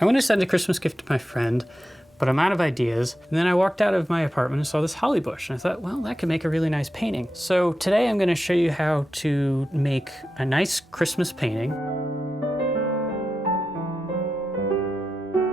I want to send a Christmas gift to my friend, but I'm out of ideas. And then I walked out of my apartment and saw this holly bush, and I thought, well, that could make a really nice painting. So today I'm going to show you how to make a nice Christmas painting.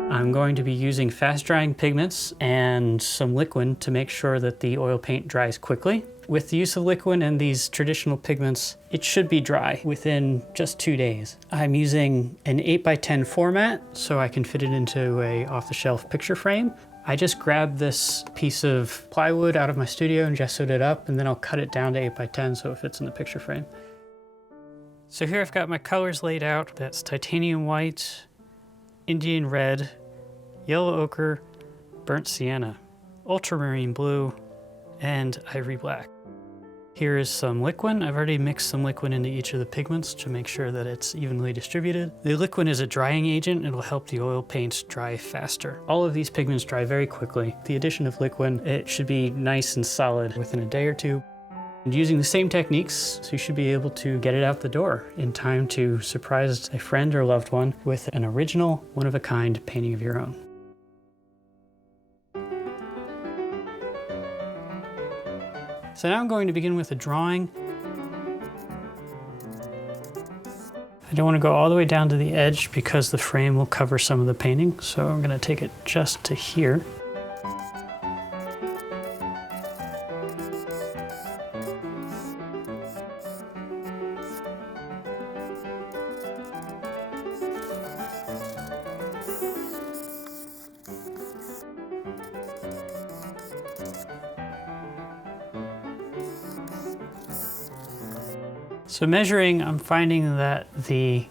I'm going to be using fast-drying pigments and some liquid to make sure that the oil paint dries quickly. With the use of liquid and these traditional pigments, it should be dry within just 2 days. I'm using an 8x10 format so I can fit it into a off-the-shelf picture frame. I just grabbed this piece of plywood out of my studio and gessoed it up, and then I'll cut it down to 8x10 so it fits in the picture frame. So here I've got my colors laid out. That's titanium white, Indian red, yellow ochre, burnt sienna, ultramarine blue, and ivory black. Here is some liquid. I've already mixed some liquid into each of the pigments to make sure that it's evenly distributed. The liquid is a drying agent. It'll help the oil paints dry faster. All of these pigments dry very quickly. The addition of liquid, it should be nice and solid within a day or two. And using the same techniques, so you should be able to get it out the door in time to surprise a friend or loved one with an original, one-of-a-kind painting of your own. So now I'm going to begin with a drawing. I don't want to go all the way down to the edge because the frame will cover some of the painting, so I'm going to take it just to here. So measuring, I'm finding that the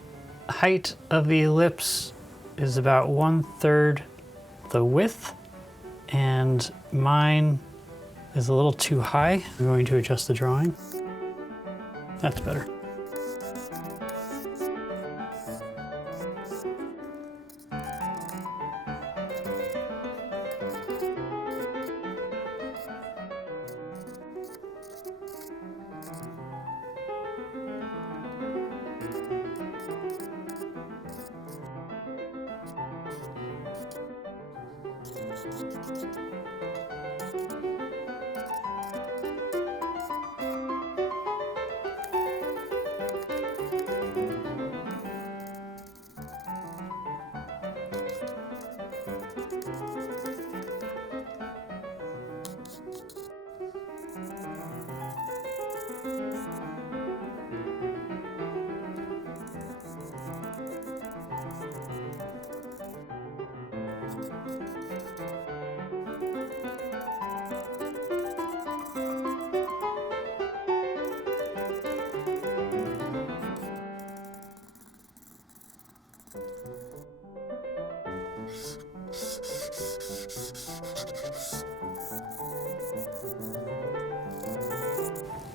height of the ellipse is about 1/3 the width, and mine is a little too high. I'm going to adjust the drawing. That's better.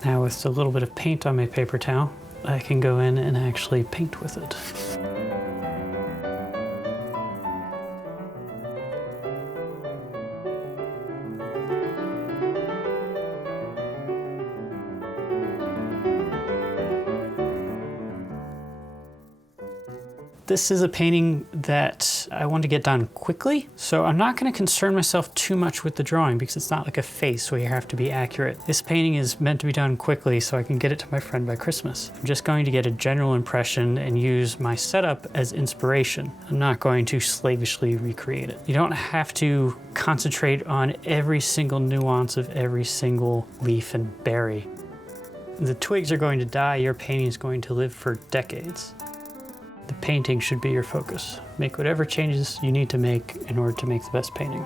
Now with a little bit of paint on my paper towel, I can go in and actually paint with it. This is a painting that I want to get done quickly, so I'm not going to concern myself too much with the drawing because it's not like a face where you have to be accurate. This painting is meant to be done quickly so I can get it to my friend by Christmas. I'm just going to get a general impression and use my setup as inspiration. I'm not going to slavishly recreate it. You don't have to concentrate on every single nuance of every single leaf and berry. The twigs are going to die, your painting is going to live for decades. The painting should be your focus. Make whatever changes you need to make in order to make the best painting.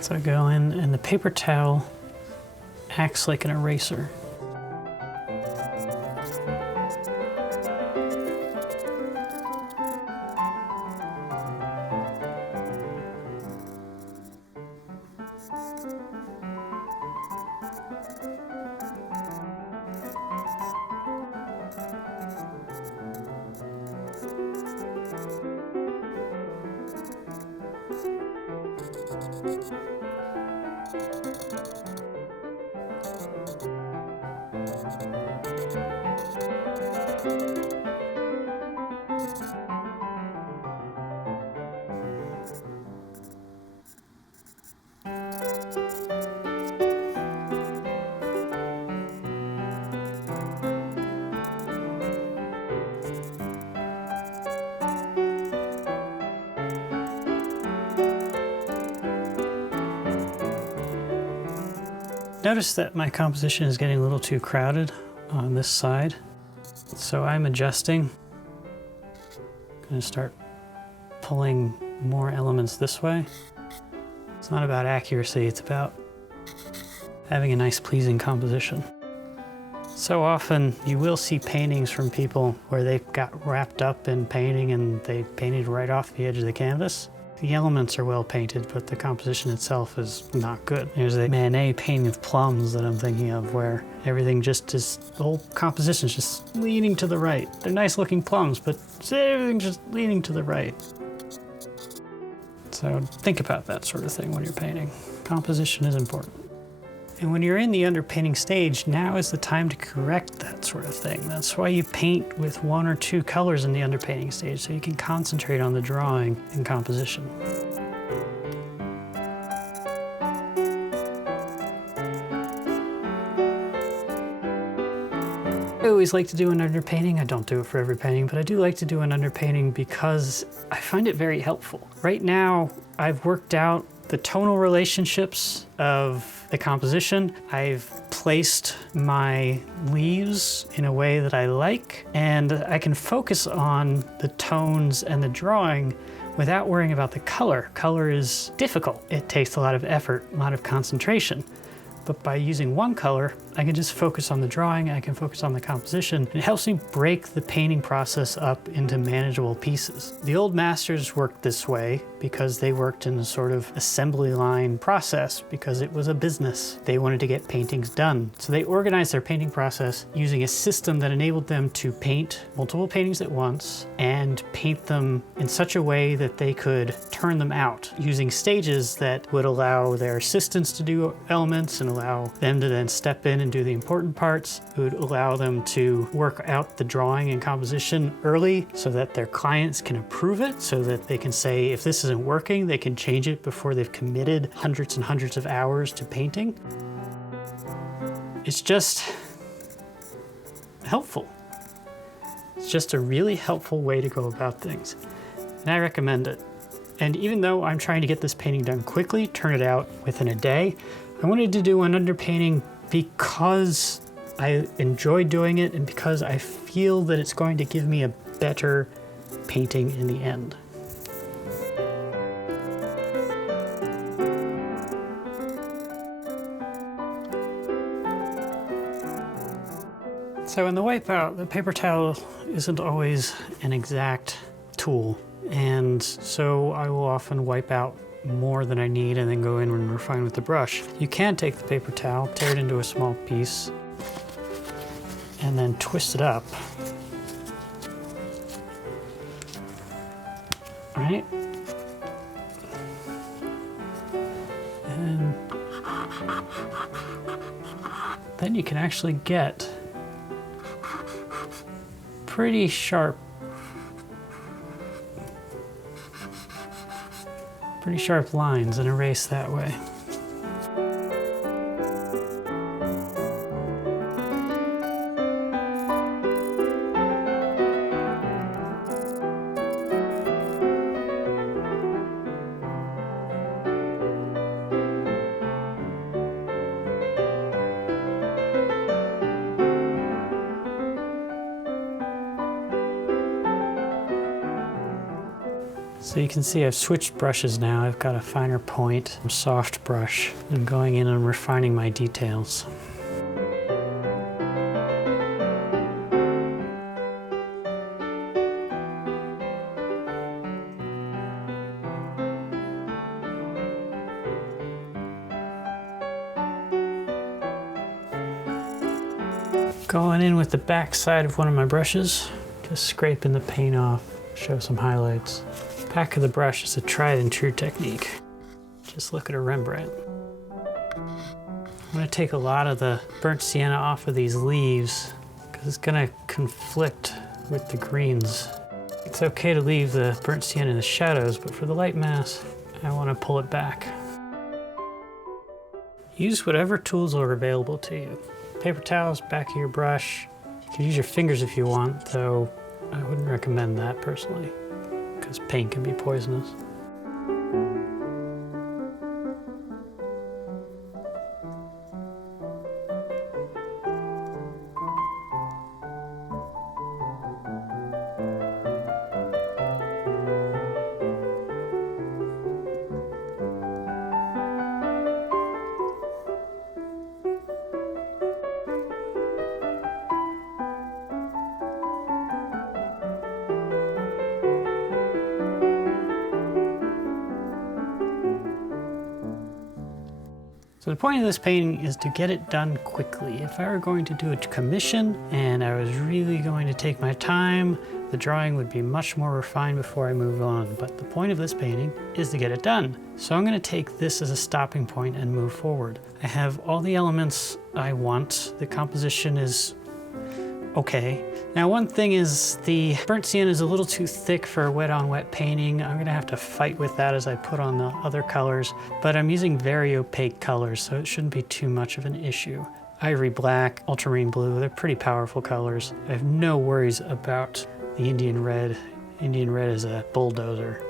So I go in and the paper towel acts like an eraser. Notice that my composition is getting a little too crowded on this side, so I'm adjusting. I'm going to start pulling more elements this way. It's not about accuracy, it's about having a nice, pleasing composition. So often you will see paintings from people where they've got wrapped up in painting and they painted right off the edge of the canvas. The elements are well painted, but the composition itself is not good. There's a Manet painting of plums that I'm thinking of where everything just is, the whole composition is just leaning to the right. They're nice looking plums, but everything's just leaning to the right. So think about that sort of thing when you're painting. Composition is important. And when you're in the underpainting stage, now is the time to correct that sort of thing. That's why you paint with 1 or 2 colors in the underpainting stage, so you can concentrate on the drawing and composition. I always like to do an underpainting. I don't do it for every painting, but I do like to do an underpainting because I find it very helpful. Right now, I've worked out the tonal relationships of the composition. I've placed my leaves in a way that I like, and I can focus on the tones and the drawing without worrying about the color. Color is difficult. It takes a lot of effort, a lot of concentration. But by using one color, I can just focus on the drawing, I can focus on the composition. It helps me break the painting process up into manageable pieces. The old masters worked this way because they worked in a sort of assembly line process because it was a business. They wanted to get paintings done. So they organized their painting process using a system that enabled them to paint multiple paintings at once and paint them in such a way that they could turn them out using stages that would allow their assistants to do elements and allow them to then step in and do the important parts. It would allow them to work out the drawing and composition early so that their clients can approve it, so that they can say if this isn't working, they can change it before they've committed hundreds and hundreds of hours to painting. It's just helpful. It's just a really helpful way to go about things, and I recommend it. And even though I'm trying to get this painting done quickly, turn it out within a day, I wanted to do an underpainting because I enjoy doing it and because I feel that it's going to give me a better painting in the end. So in the wipeout, the paper towel isn't always an exact tool. And so I will often wipe out more than I need and then go in and refine with the brush. You can take the paper towel, tear it into a small piece, and then twist it up. Right? And then you can actually get pretty sharp lines and erase that way. So you can see I've switched brushes now. I've got a finer point, soft brush. I'm going in and refining my details. Going in with the back side of one of my brushes, just scraping the paint off, show some highlights. Back of the brush is a tried and true technique. Just look at a Rembrandt. I'm gonna take a lot of the burnt sienna off of these leaves because it's gonna conflict with the greens. It's okay to leave the burnt sienna in the shadows, but for the light mass, I wanna pull it back. Use whatever tools are available to you. Paper towels, back of your brush. You can use your fingers if you want, though I wouldn't recommend that personally, because paint can be poisonous. So the point of this painting is to get it done quickly. If I were going to do a commission and I was really going to take my time, the drawing would be much more refined before I move on. But the point of this painting is to get it done. So I'm going to take this as a stopping point and move forward. I have all the elements I want. The composition is okay. Now one thing is the burnt sienna is a little too thick for a wet on wet painting. I'm gonna have to fight with that as I put on the other colors, but I'm using very opaque colors, so it shouldn't be too much of an issue. Ivory black, ultramarine blue, they're pretty powerful colors. I have no worries about the Indian red. Indian red is a bulldozer.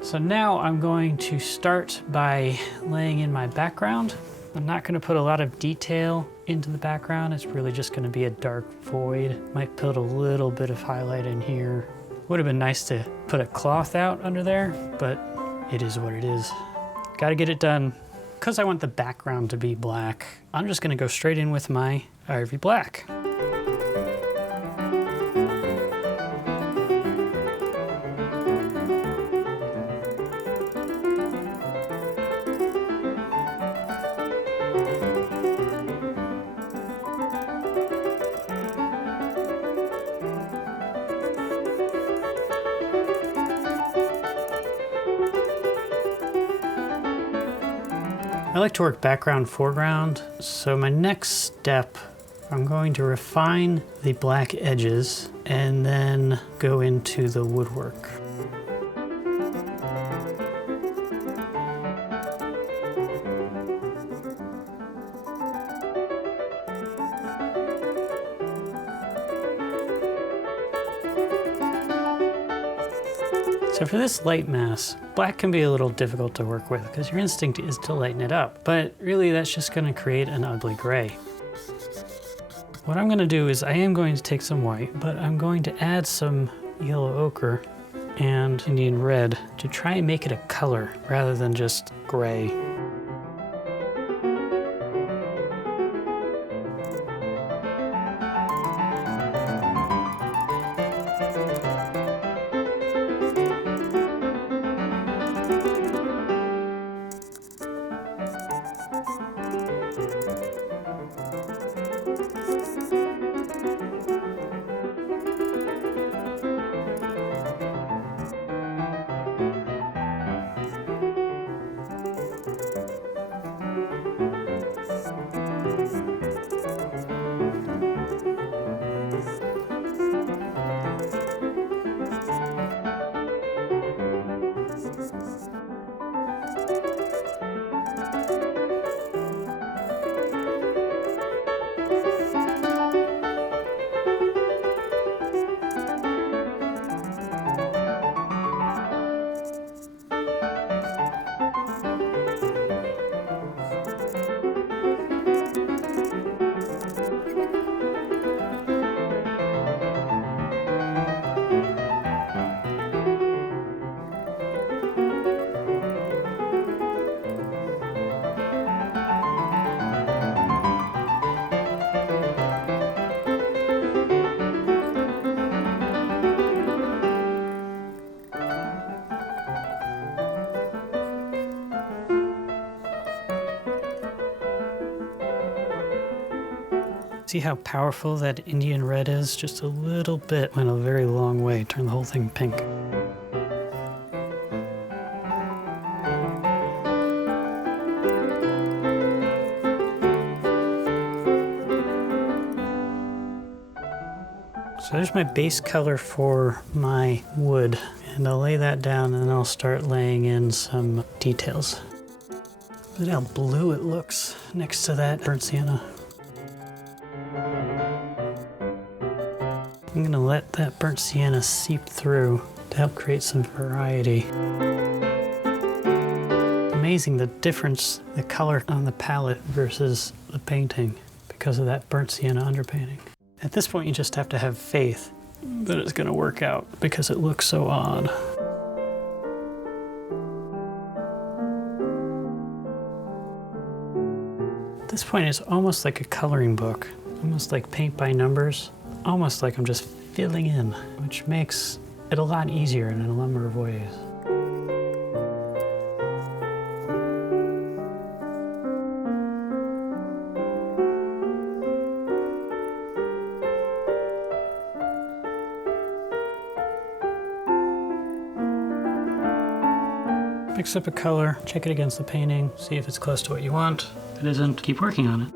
So now I'm going to start by laying in my background. I'm not going to put a lot of detail into the background. It's really just going to be a dark void. Might put a little bit of highlight in here. Would have been nice to put a cloth out under there, but it is what it is. Got to get it done. Because I want the background to be black, I'm just going to go straight in with my ivory black. I like to work background, foreground. So my next step, I'm going to refine the black edges and then go into the woodwork. So for this light mass, black can be a little difficult to work with because your instinct is to lighten it up, but really that's just going to create an ugly gray. What I'm going to do is I am going to take some white, but I'm going to add some yellow ochre and Indian red to try and make it a color rather than just gray. See how powerful that Indian red is? Just a little bit went a very long way, turn the whole thing pink. So there's my base color for my wood, and I'll lay that down and then I'll start laying in some details. Look at how blue it looks next to that burnt sienna. I'm gonna let that burnt sienna seep through to help create some variety. Amazing the difference, the color on the palette versus the painting because of that burnt sienna underpainting. At this point, you just have to have faith that it's gonna work out because it looks so odd. At this point, it's almost like a coloring book, almost like paint by numbers, almost like I'm just filling in, which makes it a lot easier in a number of ways. Mix up a color, check it against the painting, see if it's close to what you want. If it isn't, keep working on it.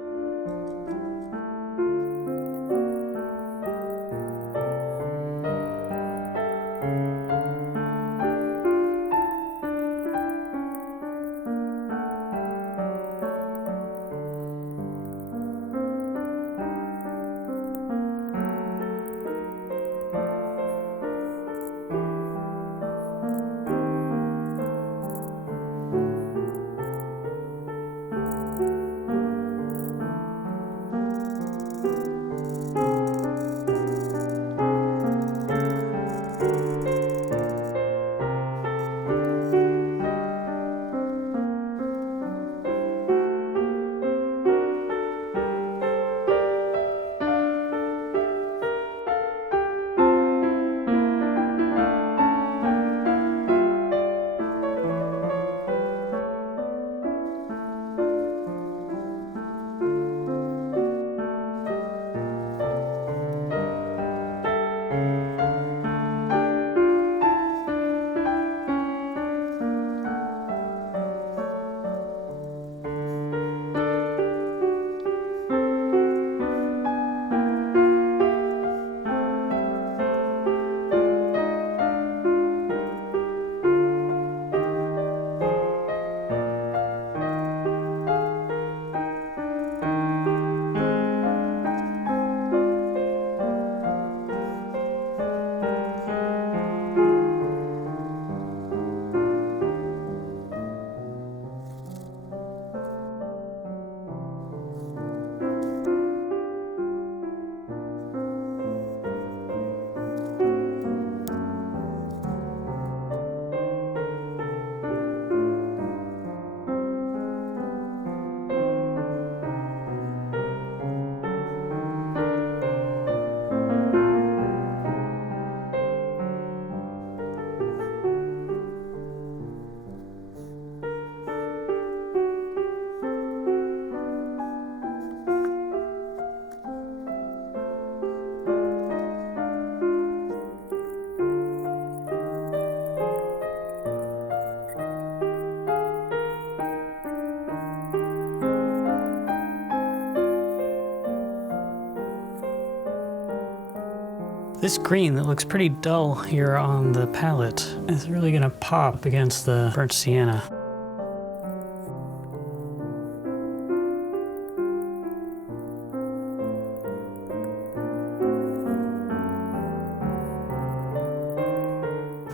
This green that looks pretty dull here on the palette is really gonna pop against the burnt sienna.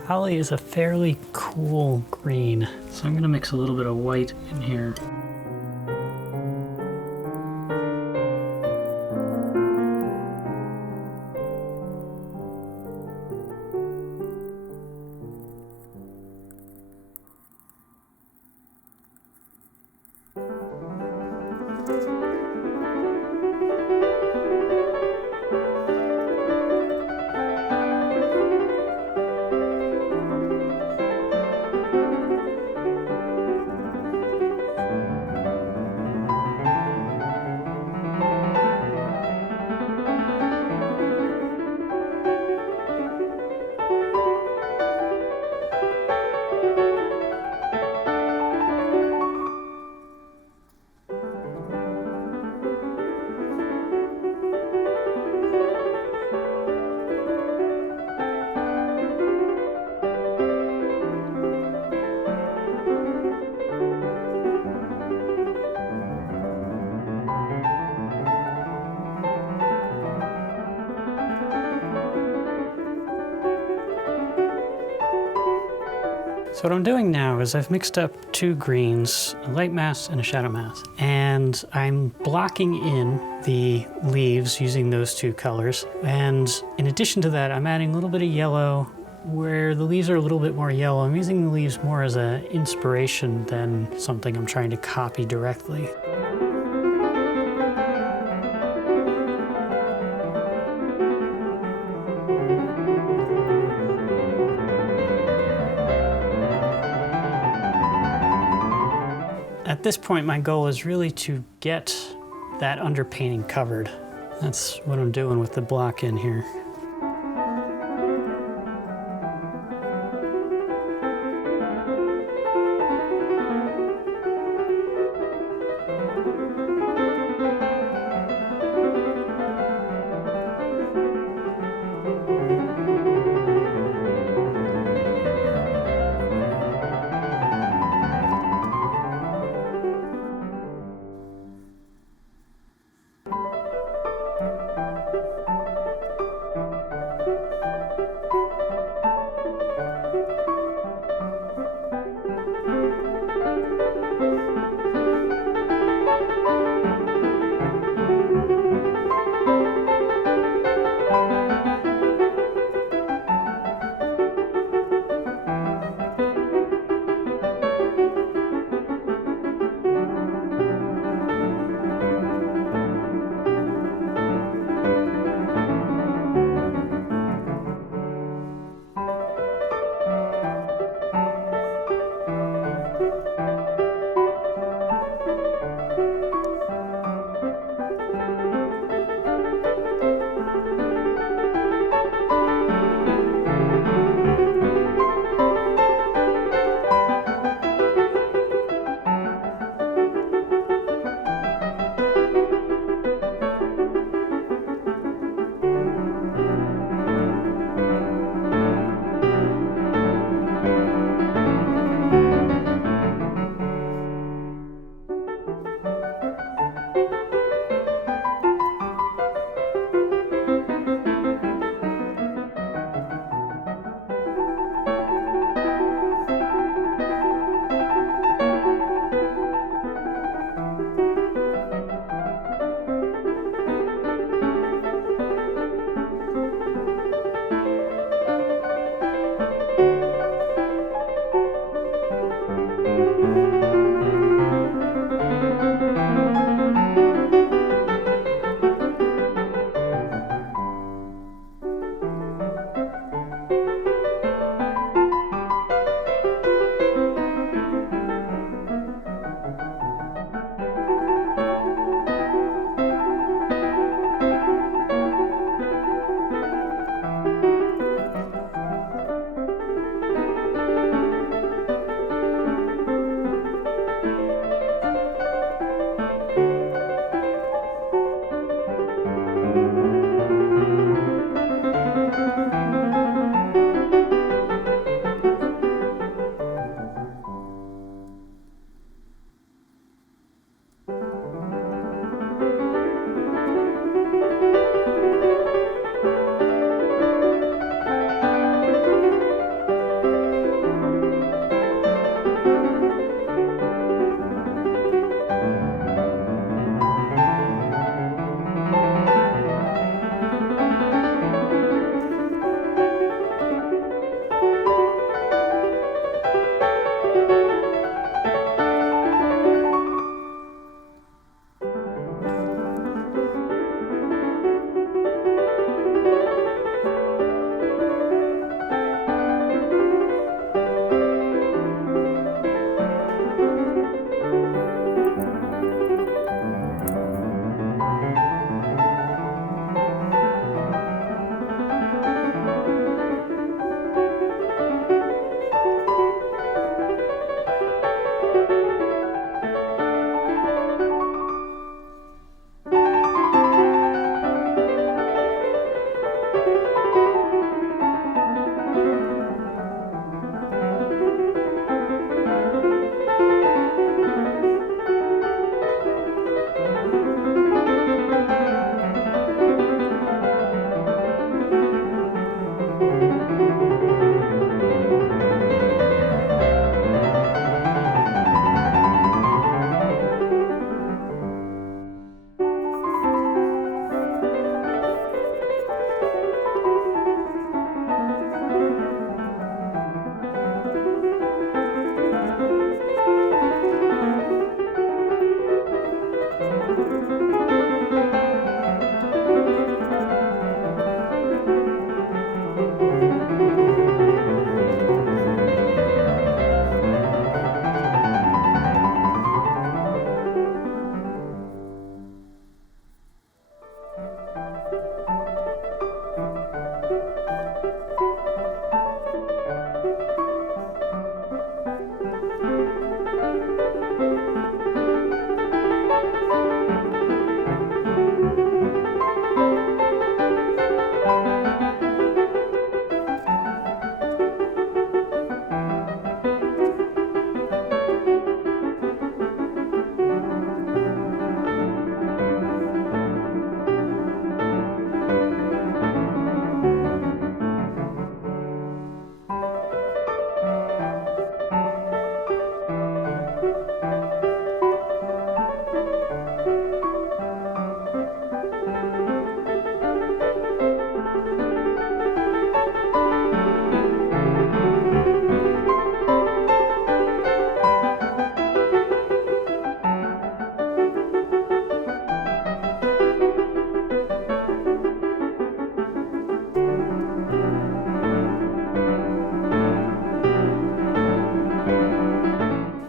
Holly is a fairly cool green, so I'm gonna mix a little bit of white in here. So what I'm doing now is I've mixed up two greens, a light mass and a shadow mass, and I'm blocking in the leaves using those two colors. And in addition to that, I'm adding a little bit of yellow where the leaves are a little bit more yellow. I'm using the leaves more as an inspiration than something I'm trying to copy directly. At this point, my goal is really to get that underpainting covered. That's what I'm doing with the block in here.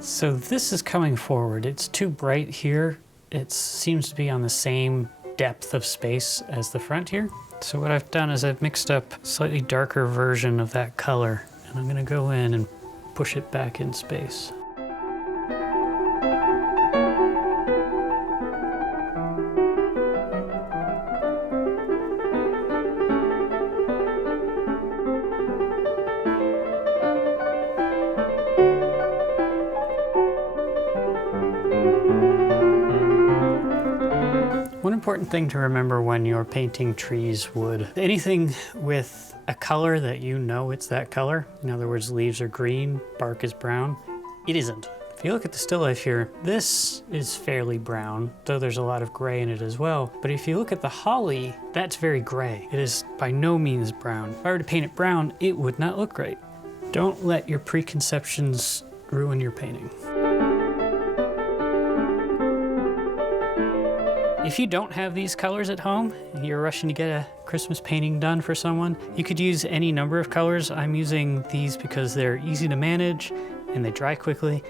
So this is coming forward. It's too bright here. It seems to be on the same depth of space as the front here. So what I've done is I've mixed up a slightly darker version of that color, and I'm gonna go in and push it back in space. One important thing to remember when you're painting trees wood, anything with a color that you know it's that color, in other words, leaves are green, bark is brown, it isn't. If you look at the still life here, this is fairly brown, though there's a lot of gray in it as well. But if you look at the holly, that's very gray. It is by no means brown. If I were to paint it brown, it would not look great. Don't let your preconceptions ruin your painting. If you don't have these colors at home and you're rushing to get a Christmas painting done for someone, you could use any number of colors. I'm using these because they're easy to manage and they dry quickly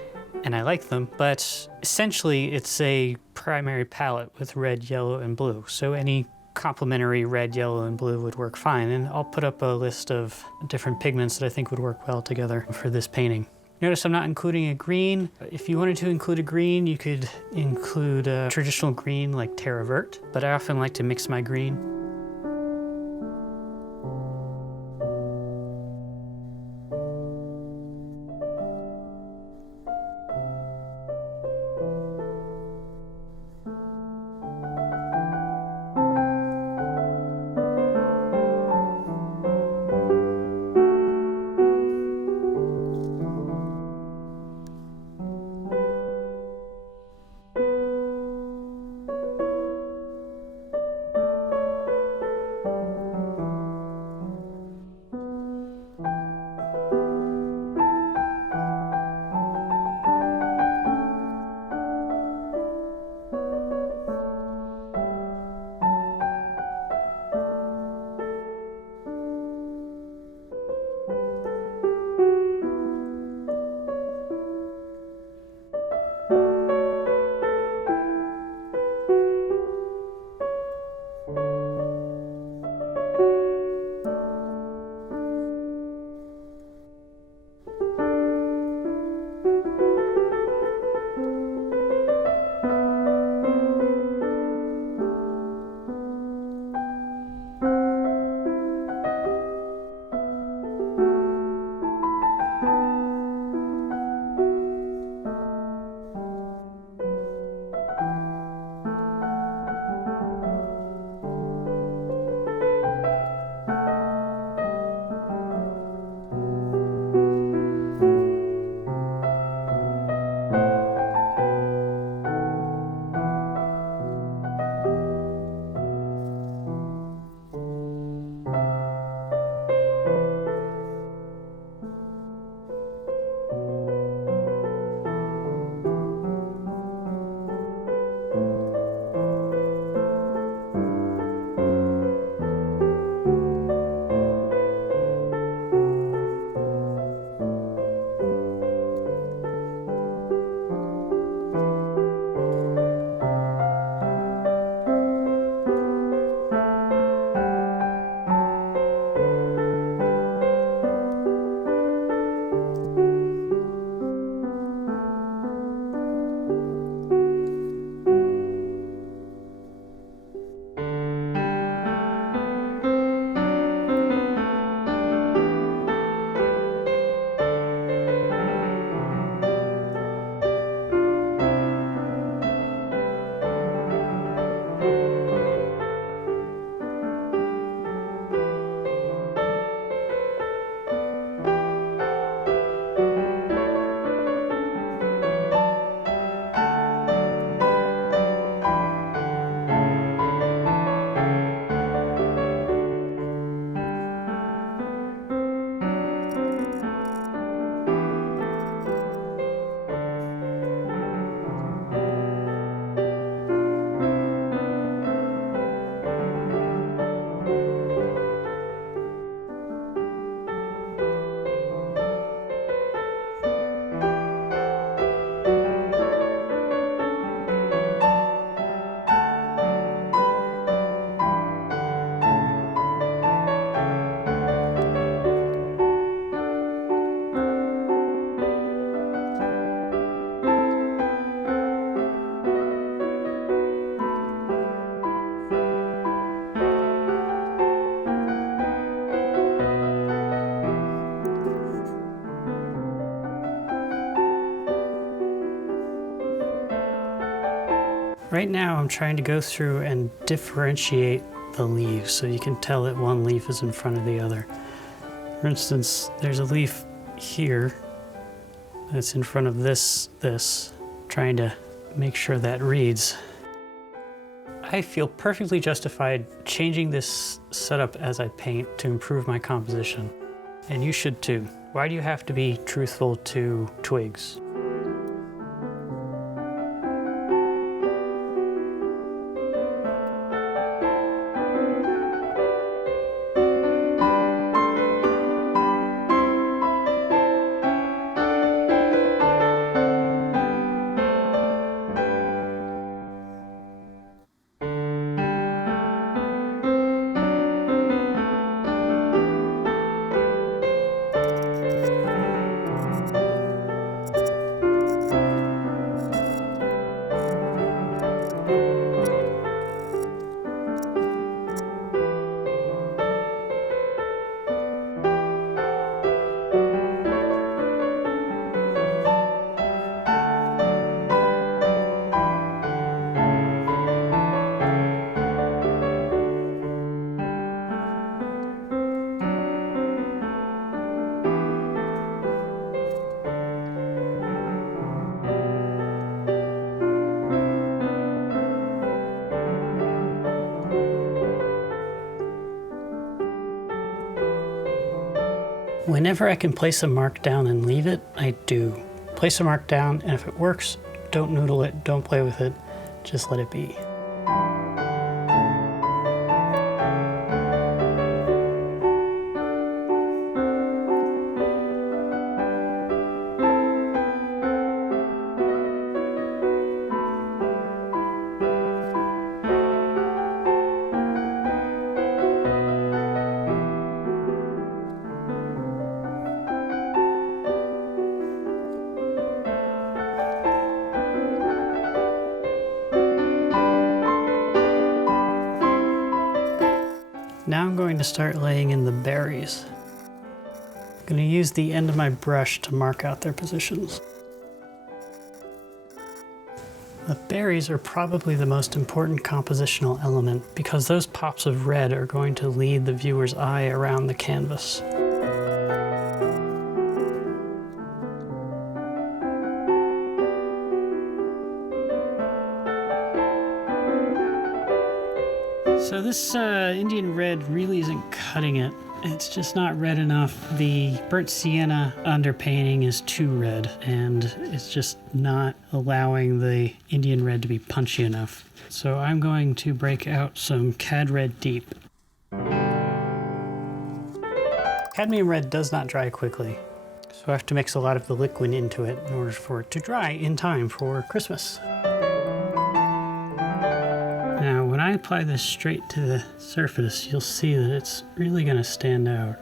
and I like them, but essentially it's a primary palette with red, yellow, and blue. So any complementary red, yellow, and blue would work fine. And I'll put up a list of different pigments that I think would work well together for this painting. Notice I'm not including a green. If you wanted to include a green, you could include a traditional green like Terra Vert, but I often like to mix my green. Right now I'm trying to go through and differentiate the leaves so you can tell that one leaf is in front of the other. For instance, there's a leaf here that's in front of this, trying to make sure that reads. I feel perfectly justified changing this setup as I paint to improve my composition. And you should too. Why do you have to be truthful to twigs? Whenever I can place a mark down and leave it, I do. Place a mark down, and if it works, don't noodle it, don't play with it, just let it be. Now I'm going to start laying in the berries. I'm going to use the end of my brush to mark out their positions. The berries are probably the most important compositional element because those pops of red are going to lead the viewer's eye around the canvas. So this Indian red really isn't cutting it. It's just not red enough. The burnt sienna underpainting is too red, and it's just not allowing the Indian red to be punchy enough. So I'm going to break out some Cad Red Deep. Cadmium red does not dry quickly, so I have to mix a lot of the liquid into it in order for it to dry in time for Christmas. Now, when I apply this straight to the surface, you'll see that it's really going to stand out.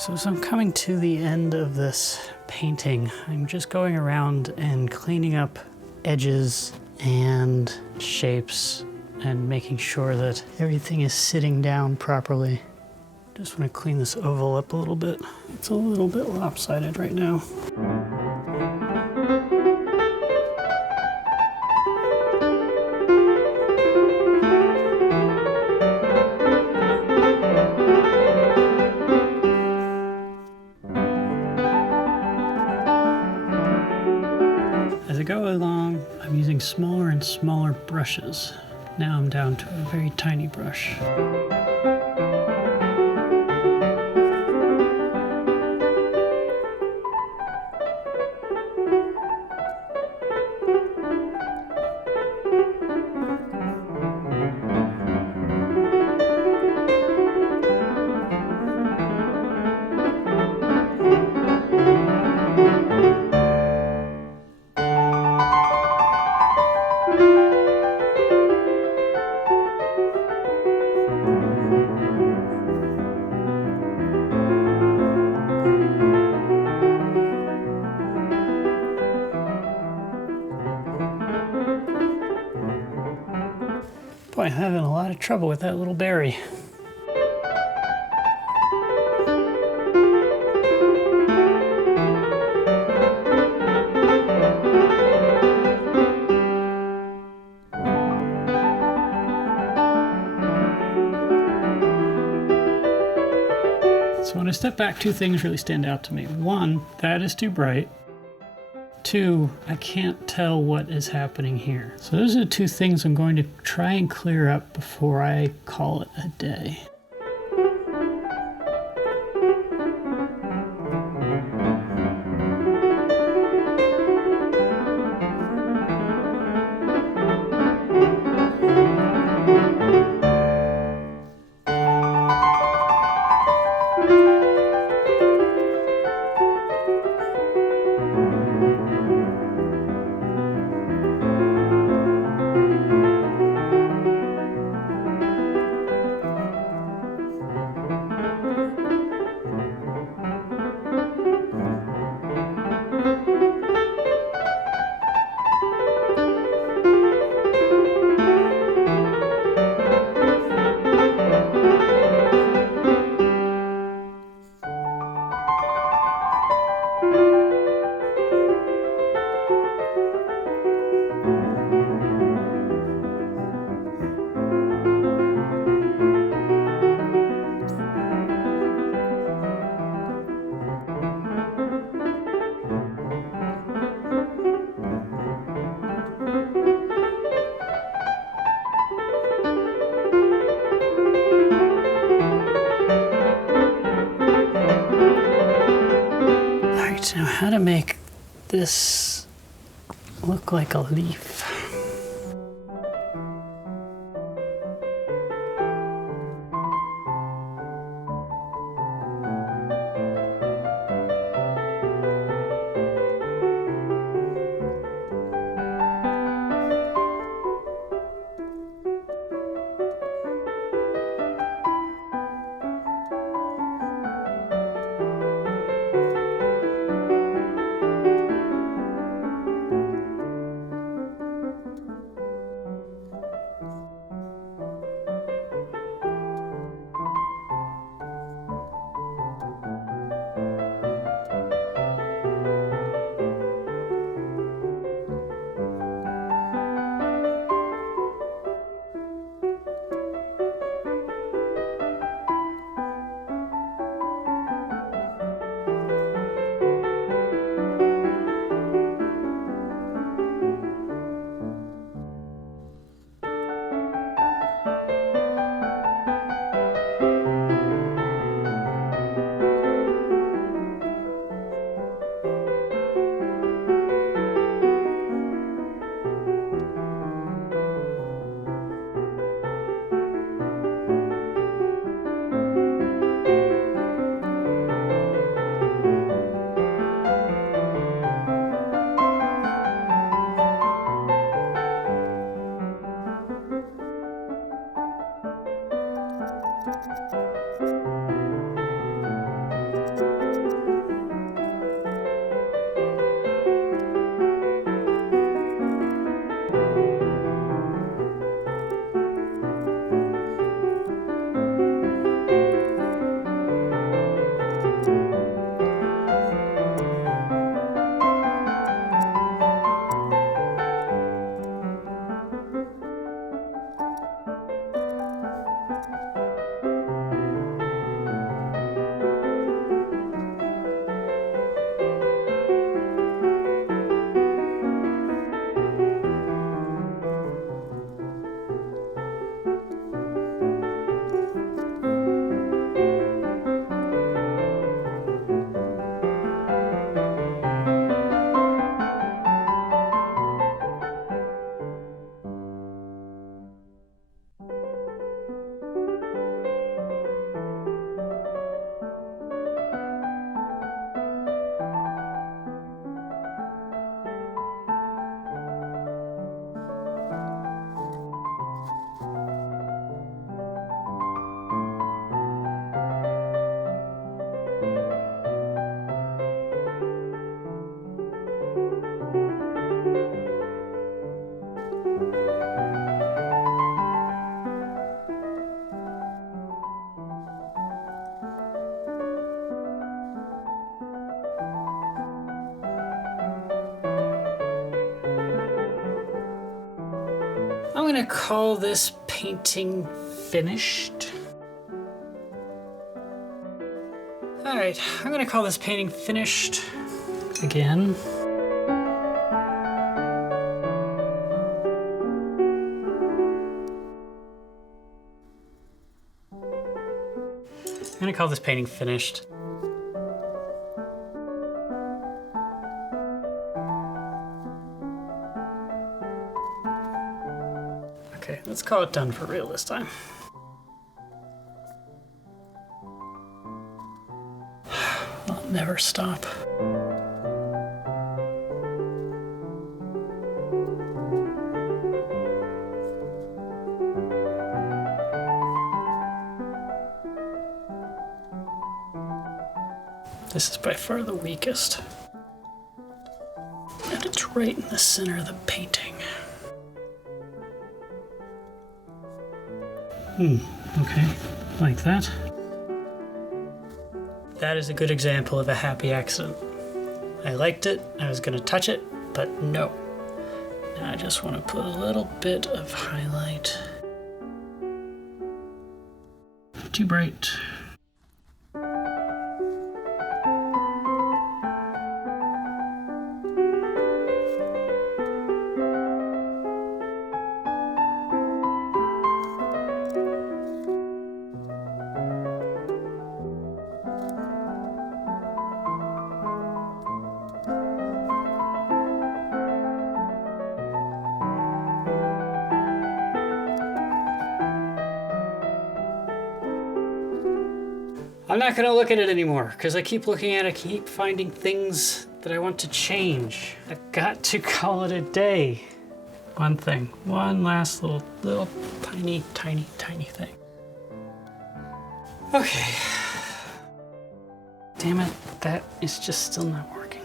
So as I'm coming to the end of this painting, I'm just going around and cleaning up edges and shapes and making sure that everything is sitting down properly. Just want to clean this oval up a little bit. It's a little bit lopsided right now. As I go along, I'm using smaller and smaller brushes. Now I'm down to a very tiny brush. Boy, I'm having a lot of trouble with that little berry. So when I step back, two things really stand out to me. One, that is too bright. Two, I can't tell what is happening here. So those are the two things I'm going to try and clear up before I call it a day. Now, how to make this look like a leaf? gonna call this painting finished. All right, I'm gonna call this painting finished again. I'm gonna call this painting finished. Okay, let's call it done for real this time. I'll never stop. This is by far the weakest. And it's right in the center of the painting. Okay, like that. That is a good example of a happy accident. I liked it, I was gonna touch it, but no. Now I just wanna put a little bit of highlight. Too bright. I'm not gonna look at it anymore because I keep looking at it, keep finding things that I want to change. I've got to call it a day. One thing, one last little tiny thing. Okay. Damn it, that is just still not working.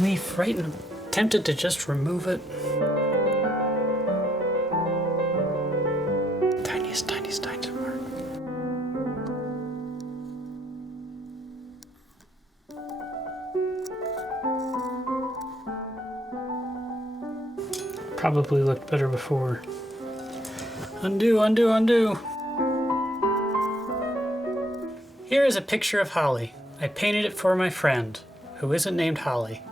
Leaf right in, tempted to just remove it. Tiniest mark. Probably looked better before. Undo. Here is a picture of Holly. I painted it for my friend, who isn't named Holly.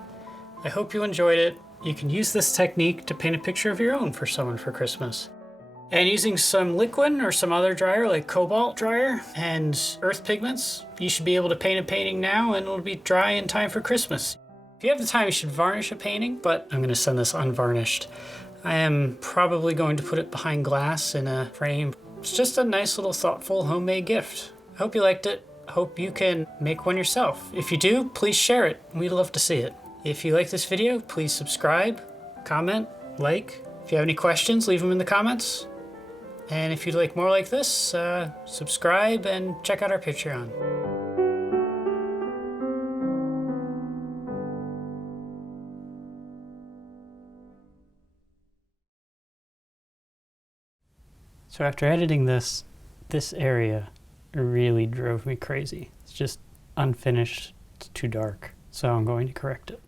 I hope you enjoyed it. You can use this technique to paint a picture of your own for someone for Christmas. And using some liquid or some other dryer like cobalt dryer and earth pigments, you should be able to paint a painting now and it'll be dry in time for Christmas. If you have the time, you should varnish a painting, but I'm gonna send this unvarnished. I am probably going to put it behind glass in a frame. It's just a nice little thoughtful homemade gift. I hope you liked it. Hope you can make one yourself. If you do, please share it. We'd love to see it. If you like this video, please subscribe, comment, like. If you have any questions, leave them in the comments. And if you'd like more like this, subscribe and check out our Patreon. So after editing this area really drove me crazy. It's just unfinished, it's too dark. So I'm going to correct it.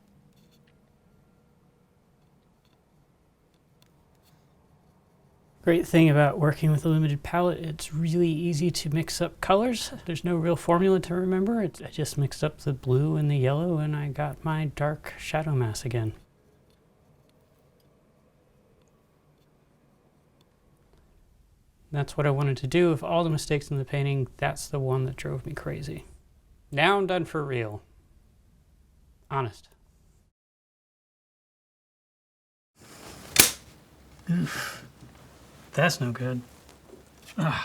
Great thing about working with a limited palette, it's really easy to mix up colors. There's no real formula to remember. I just mixed up the blue and the yellow and I got my dark shadow mass again. That's what I wanted to do. Of all the mistakes in the painting, that's the one that drove me crazy. Now I'm done for real. Honest. Oof. That's no good. Ugh.